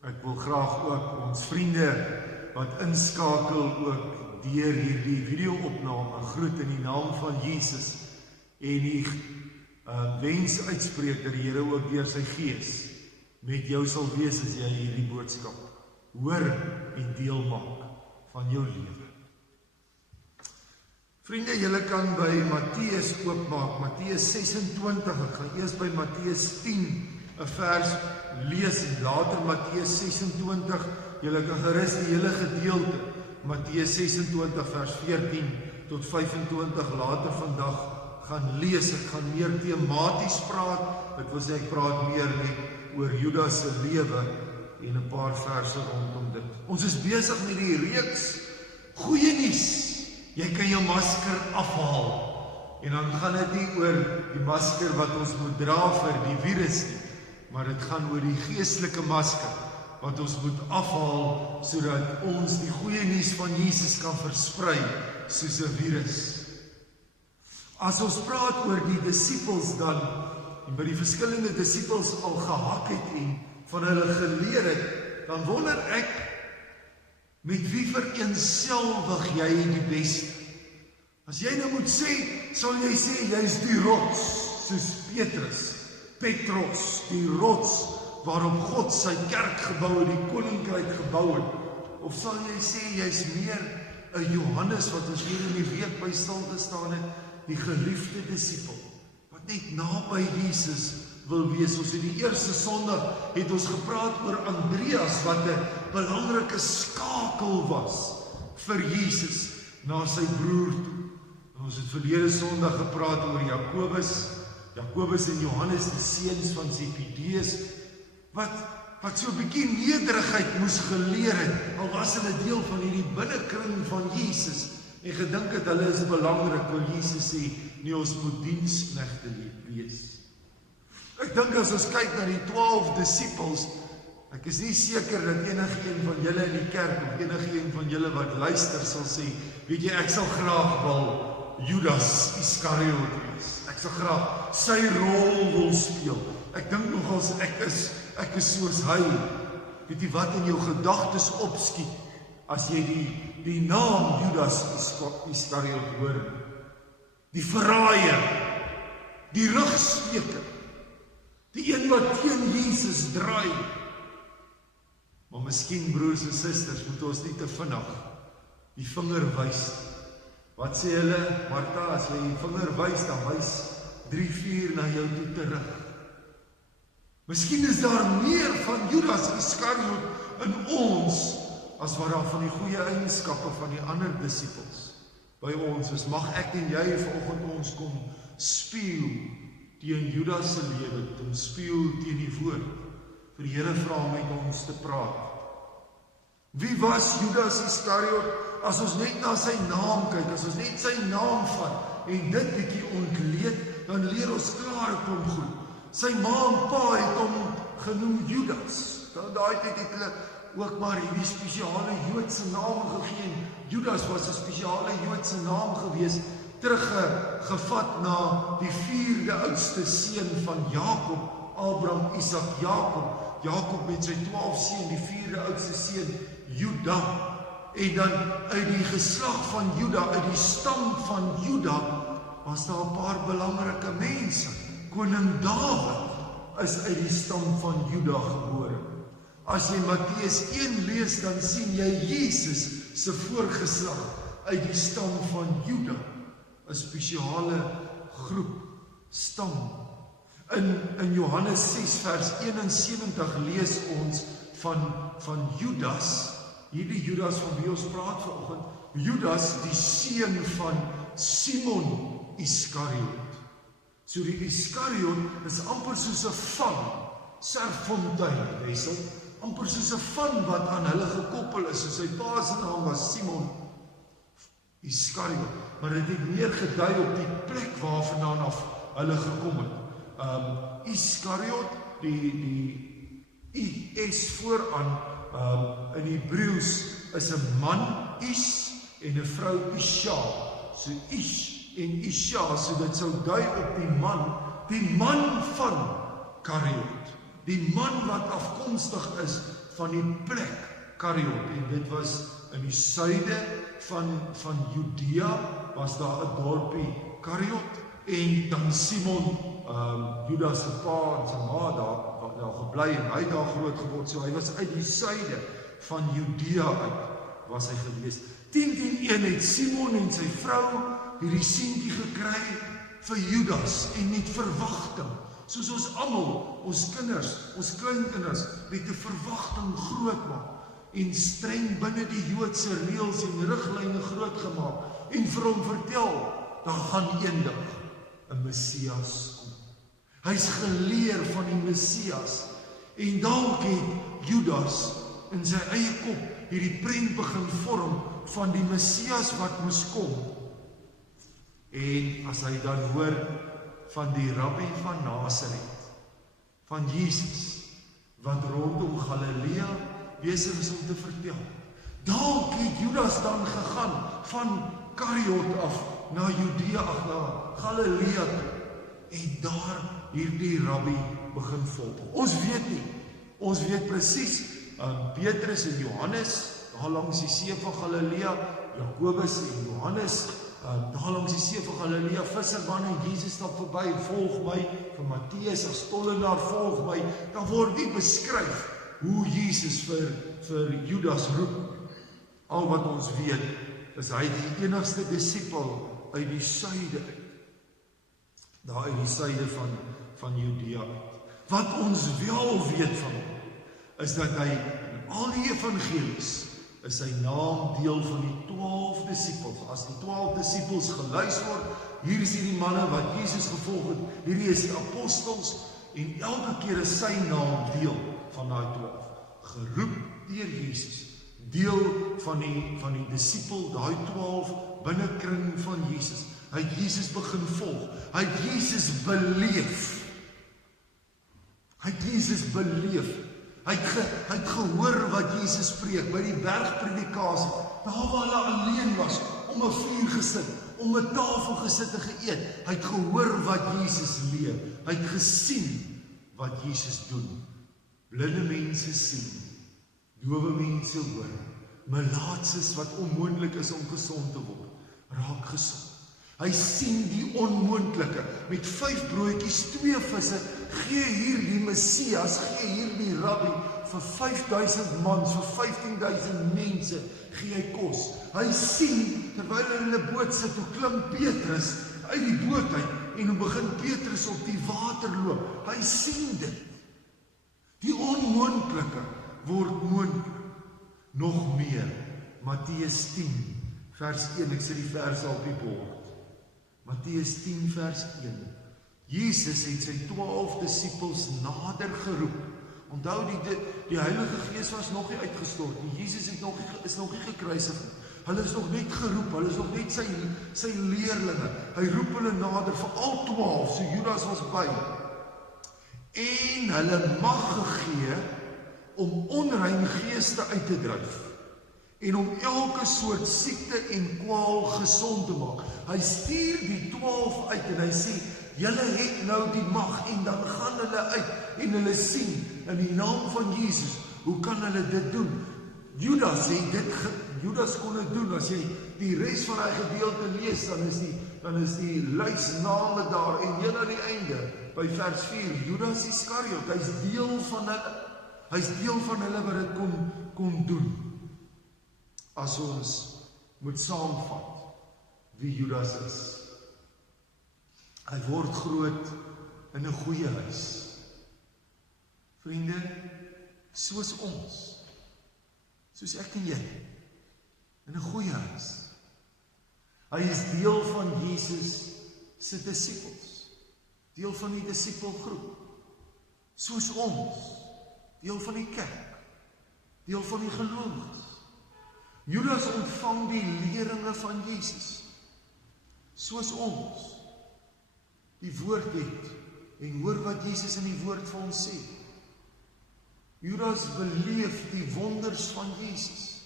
Ek wil graag ook ons vriende wat inskakel ook deur hierdie video-opname groet in die naam van Jesus en die wens uitspreek dat die Here ook deur sy Gees met jou sal wees as jy hierdie boodskap hoor en deel maak van jou lewe. Vriende, julle kan by Matteus oopmaak, Matteus 26, ek gaan eers by Matteus 10 'n vers lees en later Matteus 26, julle kan gerus die hele gedeelte, Matteus 26 vers 14 tot 25 later vandag gaan lees. Ek gaan meer tematies praat, dit wil sê ek praat meer net oor Judas se lewe en 'n paar verse rondom dit. Ons is besig met die reeks goeie nuus. Jy kan jou masker afhaal. En dan gaan dit nie oor die masker wat ons moet dra vir die virus nie, maar dit gaan oor die geestelike masker wat ons moet afhaal sodat ons die goeie nuus van Jesus kan versprei soos 'n virus. As ons praat oor die disippels dan, en by die verskillende disippels al gehak het en van hulle geleer het, dan wonder ek, met wie vereenselwig jy die beste? As jy nou moet sê, sal jy sê, jy is die rots, soos Petrus, Petros, die rots, waarop God sy kerk gebou het, die koninkryk gebou het, of sal jy sê, jy is meer 'n Johannes, wat ons hier in die week by stil gestaan het, die geliefde disipel, wat net naby Jesus wil wees. Ons het die eerste Sondag het ons gepraat oor Andreas wat 'n belangrike skakel was vir Jesus na sy broer toe. En ons het verlede Sondag gepraat oor Jakobus en Johannes, die seuns van Zebedeus, wat so 'n bietjie nederigheid moes geleer het, al was hulle deel van hierdie binnekring van Jesus en gedink het hulle is belangrik, wil Jesus sê, nee, ons moet diensknegte wees. Ek dink as ons kyk na die 12 disippels, ek is nie seker dat enigeen van julle in die kerk of enigeen van julle wat luister sal sê, weet jy, ek sal graag wil Judas Iskariot wees. Ek sal graag sy rol wil speel. Ek dink nogals ek is soos hy. Weet jy wat in jou gedagtes opskiet as jy die naam Judas Iskariot hoor? Die verraaier, die rugsteker, die een wat teen Jesus draai. Maar miskien, broers en susters, moet ons nie te vinnig die vinger wys. Wat sê hulle? Martha, as jy die vinger wys, dan wys 3-4 na jou toe terug. Miskien is daar meer van Judas Iskariot in ons, as wat daar van die goeie eienskappe van die ander disippels by ons is. Mag ek en jy vanoggend ons kom spieël teen Judas se lewe, kom spieël teen die woord. Vir die Here vra om met ons te praat. Wie was Judas Iskariot? As ons net na sy naam kyk, as ons net sy naam vat en dit bietjie ontleed, dan leer ons klaar 'n klomp goed. Sy ma en pa het hom genoem Judas. Daai tyd het hulle ook maar hierdie spesiale Joodse naam gegee. Judas was 'n spesiale Joodse naam gewees, teruggevat na die 4de oudste seun van Jakob, Abraham, Isak, Jakob. Jakob met sy 12 seun, die 4de oudste seun, Juda. En dan uit die geslag van Juda, uit die stam van Juda, was daar 'n paar belangrike mense. Koning Dawid is uit die stam van Juda gebore. As jy Matteus 1 lees, dan sien jy Jesus se voorgeslag uit die stam van Juda, 'n spesiale groep, stam. In Johannes 6 vers 71 lees ons van Judas, hierdie Judas van wie ons praat vanoggend, Judas die seun van Simon Iskariot. So die Iskariot is amper soos 'n van, Serfontein, Wessel, amper soos 'n van wat aan hulle gekoppel is, so sy pa se naam was Simon Iskariot, maar dit het meer gedui op die plek waarvandaan af hulle gekom het. Iskariot, die IS vooraan, in Hebreëus is 'n man, Is, en 'n vrou, Isha. So Ish en Isha, so dit sou dui op die man van Kariot, die man wat afkomstig is van die plek Kariot, en dit was in die suide van Judea, was daar 'n dorpie Kariot, en dan Simon, Judas se pa en sy ma daar gebly, en hy daar groot geword, so hy was uit die suide van Judea uit, was hy gewees. 10:10 het Simon en sy vrou hierdie seentjie gekry vir Judas, en met verwagting, soos ons almal, ons kinders, ons kleinkinders, met 'n verwagting groot maak, en streng binne die Joodse reëls en riglyne groot gemaak, en vir hom vertel, daar gaan eendag 'n Messias kom. Hy's geleer van die Messias, en dalk het Judas in sy eie kop hierdie prent begin vorm van die Messias wat moes kom. En as hy dan hoor van die Rabbi van Nasaret, van Jesus, wat rondom Galilea besig is om te vertel, dalk het Judas dan gegaan van Kariot af na Judea, na Galilea toe, en daar hierdie Rabbi begin volg. Ons weet nie, ons weet presies, Petrus en Johannes, daar langs die see van Galilea, Jakobus en Johannes, daar langs die see van Galilea, vissermanne, en Jesus stap verby, volg my, vir Matteus as tollenaar, volg my, dan word nie beskryf hoe Jesus vir Judas roep. Al wat ons weet, is hy die enigste disipel uit die suide uit, daar uit die suide van Judea uit. Wat ons wel weet van hom, is dat hy, in al die evangelies, is sy naam deel van die 12 disipels. As die 12 disipels gelys word, hier is die manne wat Jesus gevolg het, hierdie is die apostels, en elke keer is sy naam deel van daai 12. Geroep deur Jesus, deel van die disipel, daai 12 binnekring van Jesus. Hy het Jesus begin volg, hy het Jesus beleef. Hy het Jesus beleef. Hy het gehoor wat Jesus preek by die bergpredikasie, daar waar hulle alleen was, om 'n vuur gesit, om 'n tafel gesit en geëet. Hy het gehoor wat Jesus leer. Hy het gesien wat Jesus doen. Blinde mense sien, dowe mense hoor, melaatses wat onmoontlik is om gesond te word, raak gesond. Hy sien die onmoontlike, met 5 broodjies, 2 visse, gee hier die Messias, gee hier die Rabbi, vir 5000 mans, vir 15000 mense, gee hy kos. Hy sien, terwyl hy in 'n boot sit, hoe klim Petrus uit die boot uit, en hoe begin Petrus op die water loop. Hy sien dit. Die onmoontlike word moontlik. Nog meer, Matteus 10, vers 1, ek sit die vers al op die bord. Matteus 10 vers 1. Jesus het sy 12 disipels nader geroep. Onthou, die Heilige Gees was nog nie uitgestort nie. Jesus is nog nie gekruisig. Hulle is nog net geroep, hulle is nog net sy leerlinge. Hy roep hulle nader, vir al 12, so Judas was by. En hulle mag gegee om onrein geeste uit te dryf, en om elke soort siekte en kwaal gesond te maak. Hy stuur die 12 uit en hy sê, julle het nou die mag, en dan gaan hulle uit en hulle sien in die naam van Jesus, hoe kan hulle dit doen? Judas kon dit doen. As jy die res van hy gedeelte lees, dan is die lysname daar, en heel aan die einde, by vers 4, Judas Iskariot, hy is deel van hulle wat dit kon doen. As ons moet saamvat wie Judas is. Hy word groot in 'n goeie huis. Vriende, soos ons, soos ek en jy, in 'n goeie huis. Hy is deel van Jesus se disipels, deel van die disipelgroep, soos ons, deel van die kerk, deel van die gelowiges. Judas ontvang die leringe van Jesus, soos ons die woord het, en hoor wat Jesus in die woord vir ons sê. Judas beleef die wonders van Jesus,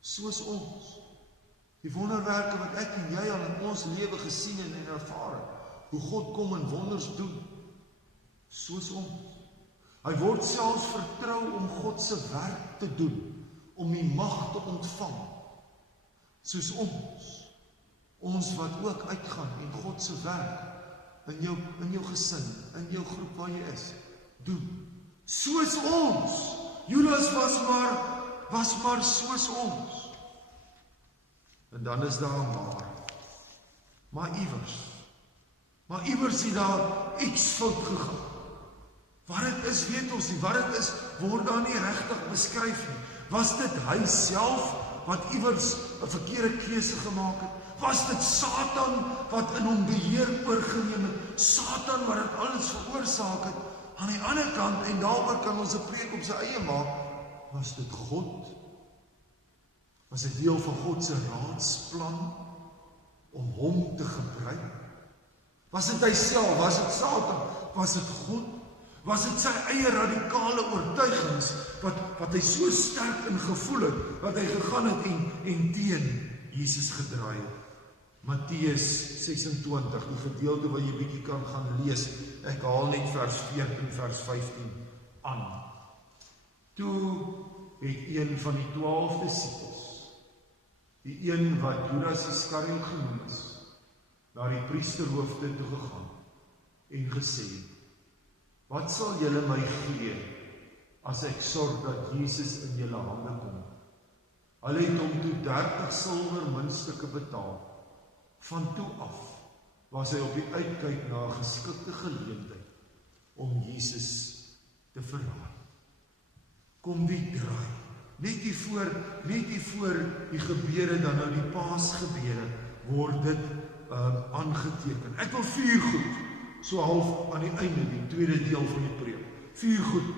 soos ons. Die wonderwerke wat ek en jy al in ons lewe gesien en ervaar, hoe God kom en wonders doen, soos ons. Hy word selfs vertrou om God se werk te doen, om die mag te ontvang, soos ons wat ook uitgaan en God se werk in jou gesin, in jou groep waar jy is, doen. Soos ons. Judas was maar soos ons. En dan is daar maar iewers het daar iets fout gegaan. Wat dit is, weet ons nie. Wat dit is, word daar nie regtig beskryf nie. Was dit hy self wat iewers 'n verkeerde keuse gemaak het? Was dit Satan wat in hom beheer oorgeneem het? Satan wat dit alles veroorsaak het? Aan die ander kant, en daaroor kan ons 'n preek op sy eie maak, was dit God? Was dit deel van God se raadsplan om hom te gebruik? Was dit hy self? Was dit Satan? Was dit God? Was dit sy eie radikale oortuigings wat hy so sterk in gevoel het, wat hy gegaan het en teen Jesus gedraai het? Matteus 26, die gedeelte wat jy bietjie kan gaan lees. Ek haal net vers 14, vers 15 aan. Toe het een van die 12 disippels, die een wat Judas Iskariot genoem is, na die priesterhoofde toe gegaan en gesê: "Wat sal julle my gee as ek sorg dat Jesus in julle hande kom?" Hulle het hom toe 30 silwermuntstukke betaal. Van toe af was hy op die uitkyk na 'n geskikte geleentheid om Jesus te verraai. Kom die draai. Net hier voor die gebeure, dan nou die Paasgebeure, word dit aangeteken. Ek wil 4 goed, so half aan die einde, die tweede deel van die preek. 4 goed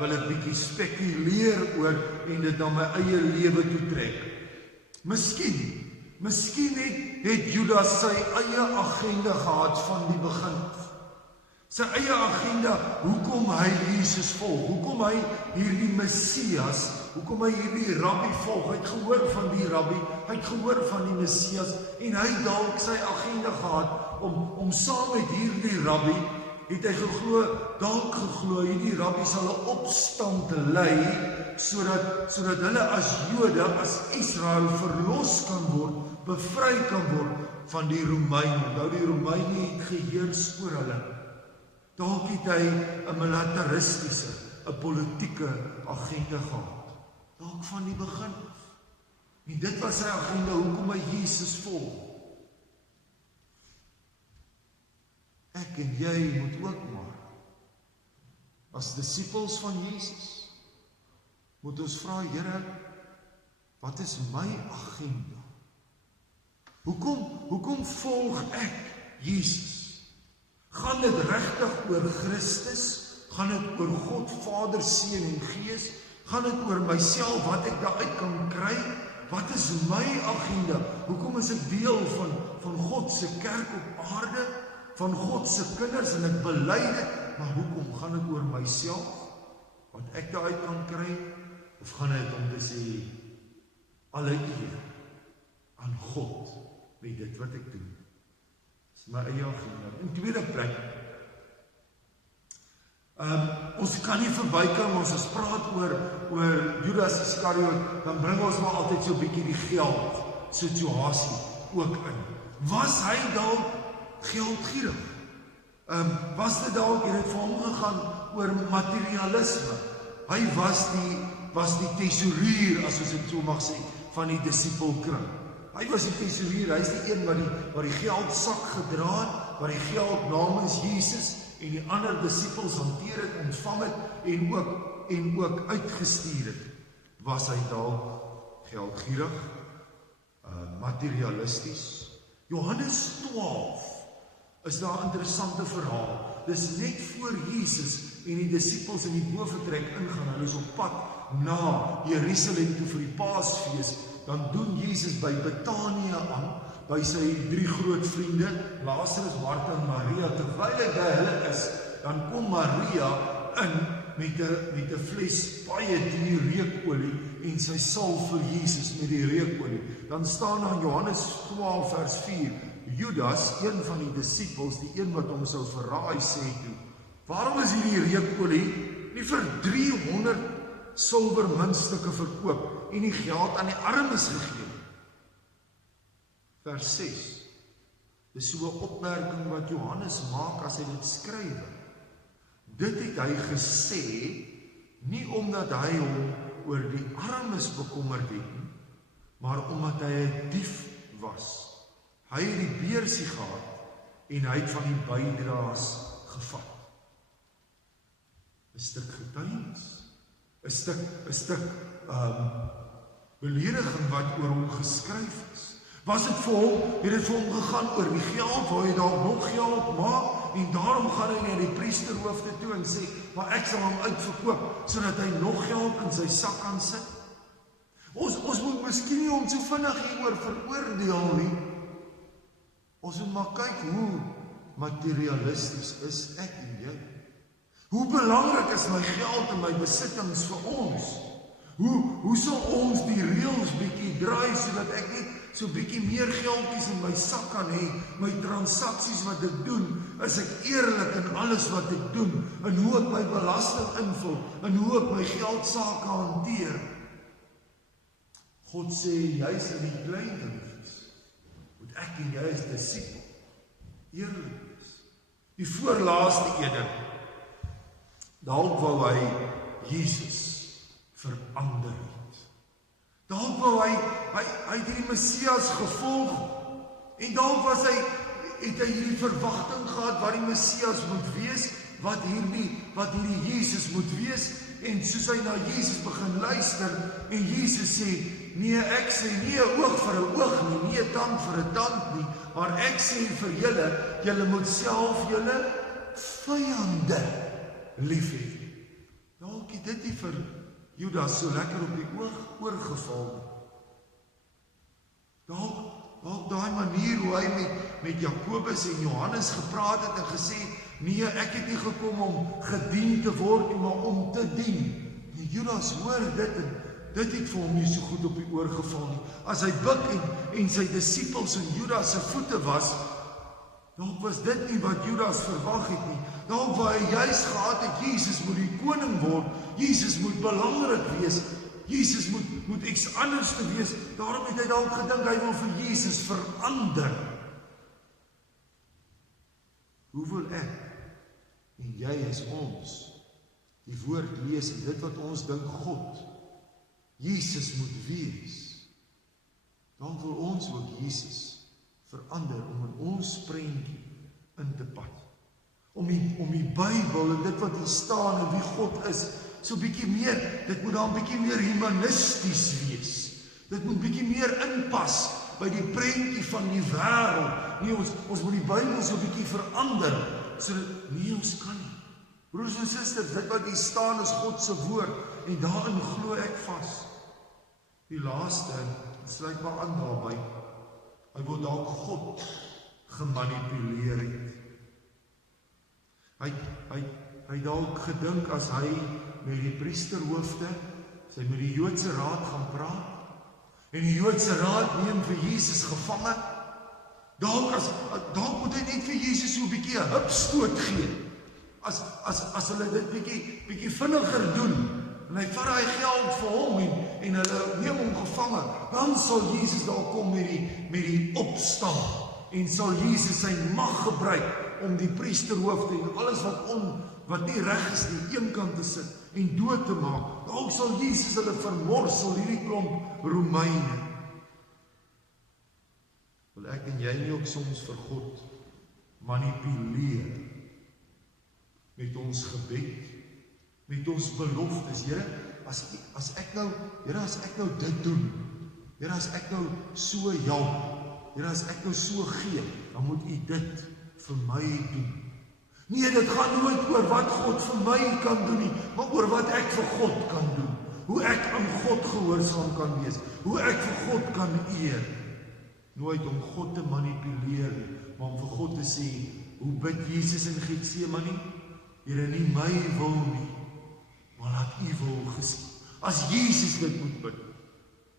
wil ek bietjie spekuleer oor en dit na my eie lewe toe trek. Miskien het Judas sy eie agenda gehad van die begin af. Sy eie agenda, hoekom hy Jesus volg, hoekom hy hierdie Messias, hoekom hy hierdie rabbi volg. Hy het gehoor van die rabbi, hy het gehoor van die Messias, en hy het dalk sy agenda gehad om saam met hierdie rabbi, het hy dalk geglo, hierdie rabbi sal 'n opstand lei, sodat hulle as Jode, as Israel verlos kan word, bevry kan word van die Romeine. Onthou, die Romeine het geheers oor hulle. Dalk het hy 'n militaristiese, 'n politieke agenda gehad. Dalk van die begin af. En dit was sy agenda, hoekom hy Jesus volg. Ek en jy moet ook maar, as disippels van Jesus, moet ons vra, Here, wat is my agenda? Hoekom volg ek Jesus? Gaan dit regtig oor Christus? Gaan dit oor God, Vader, Seun en Gees? Gaan dit oor myself, wat ek daaruit kan kry? Wat is my agenda? Hoekom is ek deel van God se kerk op aarde? Van God se kinders, en ek bely dit, maar hoekom? Gaan dit oor myself? Wat ek daaruit kan kry? Of gaan dit om te sê, alle eer aan God met dit wat ek doen? Dis my eie agenda. In tweede plek, ons kan nie verbykom, ons praat oor Judas Iskariot, dan bring ons maar altyd so 'n bietjie die geld situasie ook in. Was hy dalk geldgierig? Was dit dalk, het vir hom gegaan oor materialisme? Hy was die tesourier, as ons dit so mag sê, van die disipelkring. Hy was die tesourier, hy is die een wat die geldsak gedra het, wat die geld namens Jesus en die ander disipels hanteer het, ontvang het en ook uitgestuur het. Was hy dalk geldgierig, materialisties? Johannes 12 is daar 'n interessante verhaal. Dis net voor Jesus en die disipels in die boefretrek ingaan. Hulle is op pad na Jerusalem toe vir die Paasfees. Dan doen Jesus by Betanië aan, by sy 3 groot vriende, Lazarus, Martha en Maria. Terwyl hy by hulle is, dan kom Maria in met 'n fles baie duur reukolie en sy salf vir Jesus met die reukolie. Dan staan daar in Johannes 12 vers 4, Judas, een van die disipels, die een wat hom sou verraai, sê toe: "Waarom is hierdie reukolie nie vir 300 silwer muntstukke verkoop en die geld aan die armes gegee nie. Vers 6. Dis so 'n opmerking wat Johannes maak as hy dit skryf. Dit het hy gesê nie omdat hy hom oor die armes bekommerd het nie, maar omdat hy 'n dief was. Hy het die beursie gehad en hy het van die bydraes gevat. 'n stuk getuienis, 'n stuk belediging wat oor hom geskryf is. Was dit vir hom, het dit vir hom gegaan oor die geld, wou hy dalk nog geld maak, en daarom gaan hy na die priesterhoofde toe en sê, maar ek sal hom uitverkoop, sodat hy nog geld in sy sak kan sit. Ons moet miskien nie hom so vinnig hieroor veroordeel nie. Ons moet maar kyk hoe materialisties is ek en jy. Hoe belangrik is my geld en my besittings vir ons? Hoe sal ons die reëls bietjie draai sodat ek net so bietjie meer geldjies in my sak kan hê, my transaksies wat ek doen, is ek eerlik in alles wat ek doen, en hoe ek my belasting invul, en hoe ek my geldsake hanteer. God sê, juis in die klein dingetjies, moet ek en jy as disipel eerlik wees. Die voorlaaste ene, dalk wou hy Jesus verander het. Dalk wou hy het die Messias gevolg, en dalk het hy hierdie verwagting gehad wat die Messias moet wees, wat hierdie Jesus moet wees, en soos hy na Jesus begin luister, en Jesus sê, nee, ek sê nie 'n oog vir 'n oog nie, nie 'n tand vir 'n tand nie, maar ek sê vir julle moet self julle vyande lief hê. Dalk het dit nie vir Judas so lekker op die oog oorgeval nie. Dalk daai manier hoe hy met Jakobus en Johannes gepraat het en gesê, nee, ek het nie gekom om gedien te word nie, maar om te dien. En Judas hoor dit en dit het vir hom nie so goed op die oor geval nie. As hy buk en sy disippels in Judas se voete was, dalk was dit nie wat Judas verwag het nie. Dalk wou hy juis gehad het, Jesus moet die koning word, Jesus moet belangrik wees, Jesus moet iets anders te wees. Daarom het hy dalk gedink, hy wil vir Jesus verander. Hoe wil ek en jy as ons die woord lees en dit wat ons dink God, Jesus moet wees, dan wil ons ook Jesus verander om in ons prentjie in te pas. Om die Bybel en dit wat hier staan en wie God is, so bietjie meer, dit moet dan bietjie meer humanisties wees. Dit moet bietjie meer inpas by die prentjie van die wêreld. Nee, ons moet die Bybel so bietjie verander, sodat nie ons kan nie. Broers en susters, dit wat hier staan is God se woord, en daarin glo ek vas. Die laaste, sluit maar aan daarby, hy word dalk God gemanipuleer het. Hy dalk gedink as hy met die priesterhoofde, sy met die Joodse raad gaan praat, en die Joodse raad neem vir Jesus gevange, dalk moet hy net vir Jesus so 'n bietjie 'n hupstoot gee, as hulle dit bietjie vinniger doen, en hy vat hy geld vir hom en hulle neem hom gevange, dan sal Jesus dalk kom met die opstand, en sal Jesus sy mag gebruik om die priesterhoofde en alles wat nie reg is nie, eenkant te sit en dood te maak. Dalk sal Jesus hulle vermorsel, hierdie klomp Romeine. Wil ek en jy nie ook soms vir God manipuleer met ons gebed, met ons beloftes? Here, as ek nou dit doen, Here, as ek nou so help, Here, as ek nou so gee, dan moet U dit vir my doen. Nee, dit gaan nooit oor wat God vir my kan doen nie, maar oor wat ek vir God kan doen. Hoe ek aan God gehoorsaam kan wees, hoe ek vir God kan eer. Nooit om God te manipuleer, maar om vir God te sê, hoe bid Jesus in Getsemane? Here, nie my wil nie, maar laat U wil geskied. As Jesus dit moet bid.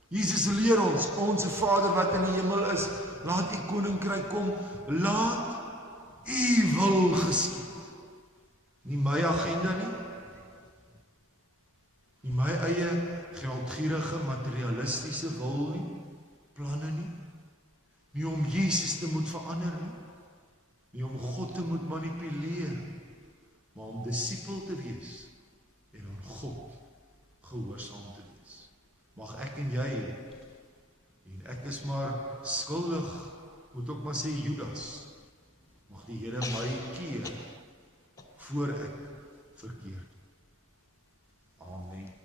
Jesus leer ons, Onse Vader wat in die hemel is, laat U koninkryk kom, laat U wil geskied. Nie my agenda nie, eie geldgierige, materialistiese wil nie, planne nie. Nie om Jesus te moet verander nie. Nie om God te moet manipuleer, maar om disipel te wees en aan God gehoorsaam te wees. Mag ek en jy, en ek is maar skuldig, moet ook maar sê Judas, mag die Here my keer voor ek verkeerd. Amen.